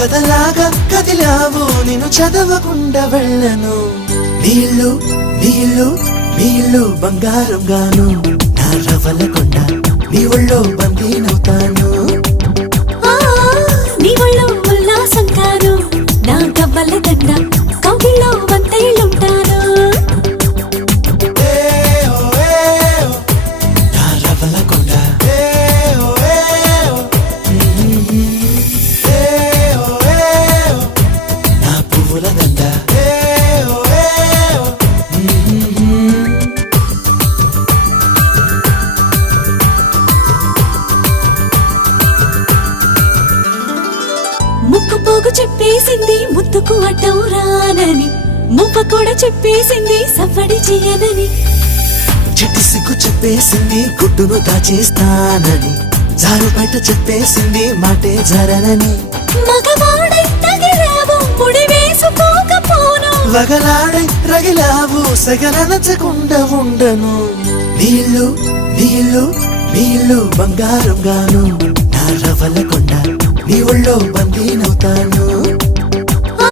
కథలాగా కదిలావు నిన్ను చదవకుండా వెళ్ళను నీళ్ళు నీళ్ళు నీళ్ళు బంగారం గాను నా రవల కొండ నీ ఒళ్ళో బందీనవుతాను నీ ఒళ్ళో ఉల్లాసం కాను నా గవ్వల దండ కౌగిల్లో వంతేళ్ళుంటాను నా రవల కొండ నా పువ్వుల దండ ముక్కు పోగు చెప్పేసింది ముద్దుకు అడ్డం రానని ముప్ప కూడా చెప్పేసింది సవ్వడి చెయ్యనని చెట్టు సిగ్గు చెప్పేసింది గుడ్డును దాచేస్తానని జారు బయట చెప్పేసింది మాటే జరనని మగవాడై తగిలావు ముడి వేసుకోకపోను వగలాడై రగిలావు సగలనచకుండా ఉండను నీళ్ళు నీళ్ళు నీళ్ళు బంగారం గాను నా రవల కొండ నీ ఒళ్ళో బందీనవుతాను